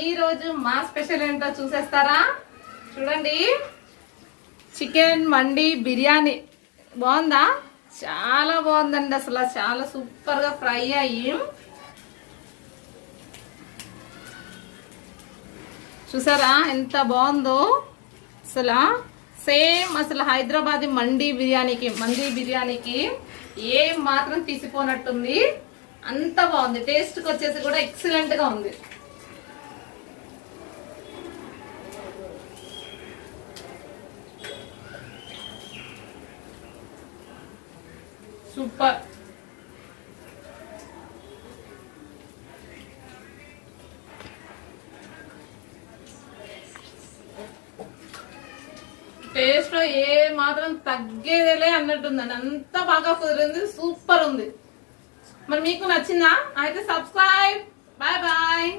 ఈ రోజు మా స్పెషల్ ఏంటో చూసేస్తారా? చూడండి, చికెన్ మండి బిర్యానీ బాగుందా? చాలా బాగుందండి. అసలు చాలా సూపర్ గా ఫ్రై అయ్యి చూసారా ఎంత బాగుందో. అసలు సేమ్ అసలు హైదరాబాదీ మండి బిర్యానీకి ఏం మాత్రం తీసిపోనట్టుంది. అంత బాగుంది. టేస్ట్కి వచ్చేసి కూడా ఎక్సలెంట్ గా ఉంది. సూపర్. టేస్ట్ లో ఏ మాత్రం తగ్గేదేలే అన్నట్టుందండి. అంత బాగా కుదిరింది. సూపర్ ఉంది. మరి మీకు నచ్చిందా? అయితే సబ్స్క్రైబ్. Bye bye.